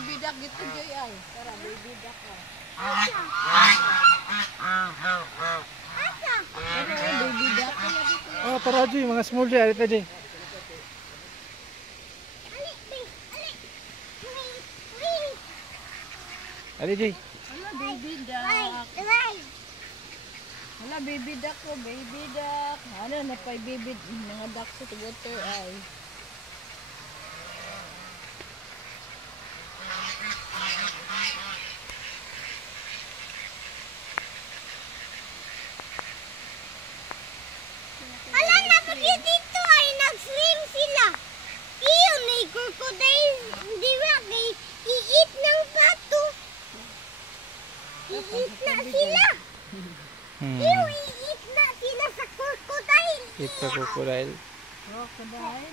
baby duck gitu Joy ay. Tara, baby duck ka. Asa? Tara, baby duck. Oh, tara Joy, mga small Joy. Alita Joy. Ali Joy. Hala, baby duck. Hala, baby duck ko, baby duck. Ano, napay baby, mga duck sa water ay. Ala na bagyo dito ay nag-swim sila. Iyo, may crocodile. Di ba? I-eat ng pato. I-eat na sila. Iyo, i-eat na sila sa crocodile. Ito crocodile. Crocodile.